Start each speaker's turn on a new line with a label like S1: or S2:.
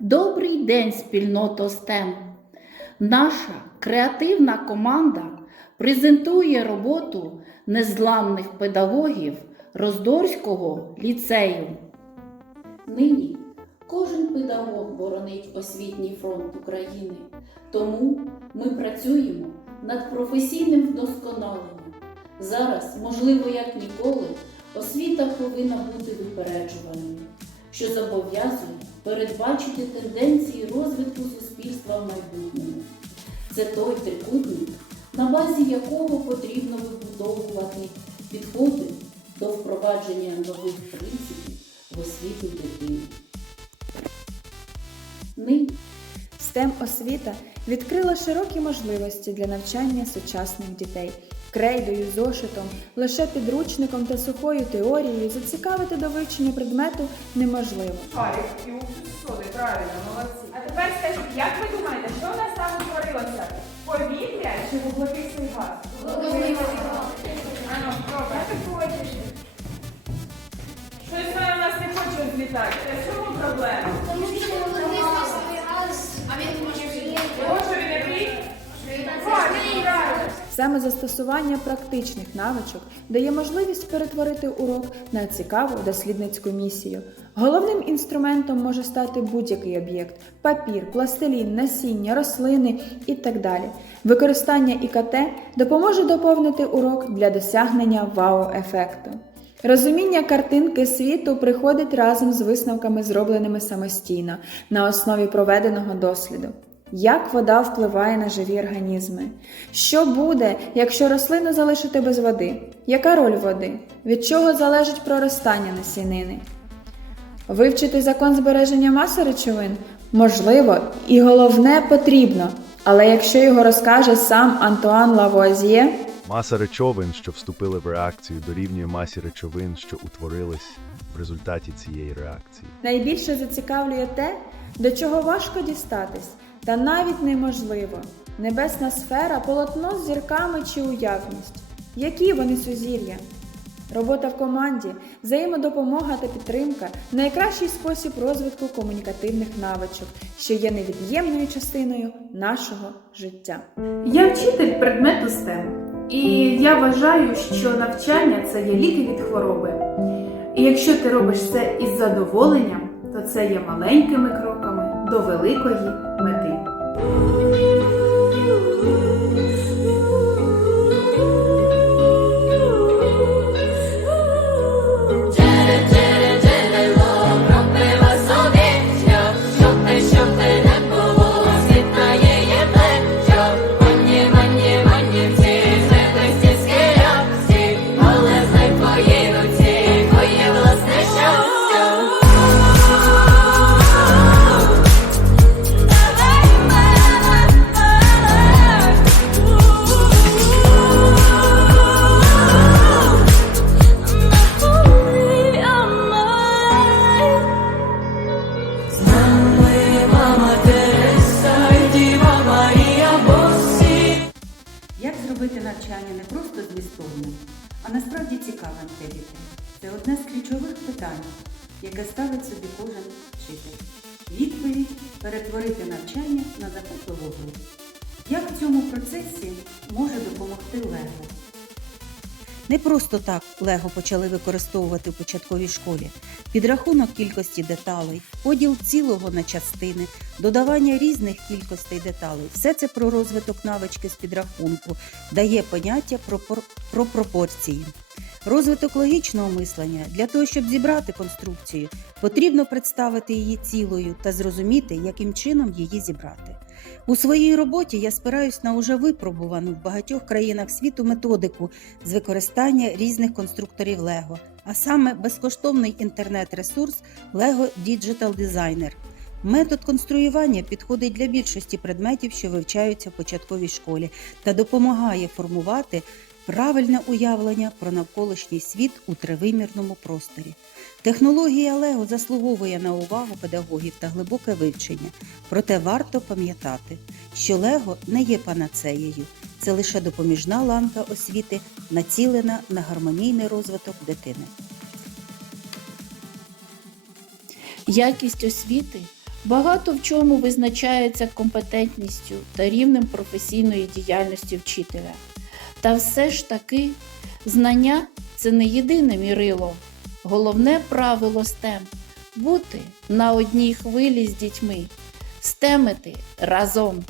S1: Добрий день, спільното STEM! Наша креативна команда презентує роботу незламних педагогів Роздорського ліцею. Нині кожен педагог боронить освітній фронт України, тому ми працюємо над професійним вдосконаленням. Зараз, можливо, як ніколи, освіта повинна бути випереджуваною, що зобов'язує передбачити тенденції розвитку суспільства в майбутньому. Це той трикутник, на базі якого потрібно вибудовувати підходи до впровадження нових принципів в освіту дитини. Нині
S2: STEM освіта відкрила широкі можливості для навчання сучасних дітей. Крейдою, зошитом, лише підручником та сухою теорією зацікавити до вивчення предмету неможливо.
S3: Шарик і уксус правильно, молодці. А тепер скажіть, як ви думаєте, що у нас там утворилося? Повітря чи вуглекислий газ?
S2: Саме застосування практичних навичок дає можливість перетворити урок на цікаву дослідницьку місію. Головним інструментом може стати будь-який об'єкт: папір, пластилін, насіння, рослини і так далі. Використання ІКТ допоможе доповнити урок для досягнення вау-ефекту. Розуміння картинки світу приходить разом з висновками, зробленими самостійно на основі проведеного досліду. Як вода впливає на живі організми? Що буде, якщо рослину залишити без води? Яка роль води? Від чого залежить проростання насінини? Вивчити закон збереження маси речовин? Можливо, і головне потрібно. Але якщо його розкаже сам Антуан Лавуазьє,
S4: Маса речовин, що вступили в реакцію, дорівнює масі речовин, що утворились в результаті цієї реакції.
S2: найбільше зацікавлює те, до чого важко дістатись, та навіть неможливо. Небесна сфера, полотно з зірками чи уявність. Які вони сузір'я? Робота в команді, взаємодопомога та підтримка найкращий спосіб розвитку комунікативних навичок, що є невід'ємною частиною нашого життя.
S5: Я вчитель предмету STEM, і я вважаю, що навчання це є ліки від хвороби. І якщо ти робиш це із задоволенням, то це є маленькими кроками до великої
S6: а насправді цікавим для дітей? Це одне з ключових питань, яке ставить собі кожен вчитель. Відповідь перетворити навчання на захопливу гру. Як в цьому процесі може допомогти Лего?
S7: Не просто так Лего почали використовувати в початковій школі. Підрахунок кількості деталей, поділ цілого на частини, додавання різних кількостей деталей все це про розвиток навички з підрахунку, дає поняття про, про пропорції. Розвиток логічного мислення для того, щоб зібрати конструкцію, потрібно представити її цілою та зрозуміти, яким чином її зібрати. У своїй роботі я спираюсь на уже випробувану в багатьох країнах світу методику з використання різних конструкторів Лего, а саме безкоштовний інтернет-ресурс Lego Digital Designer. Метод конструювання підходить для більшості предметів, що вивчаються в початковій школі, та допомагає формувати правильне уявлення про навколишній світ у тривимірному просторі. Технологія Лего заслуговує на увагу педагогів та глибоке вивчення. Проте варто пам'ятати, що Лего не є панацеєю, це лише допоміжна ланка освіти, націлена на гармонійний розвиток дитини.
S1: якість освіти Багато в чому визначається компетентністю та рівнем професійної діяльності вчителя. Та все ж таки знання це не єдине мірило. Головне правило STEM – бути на одній хвилі з дітьми, стемити разом.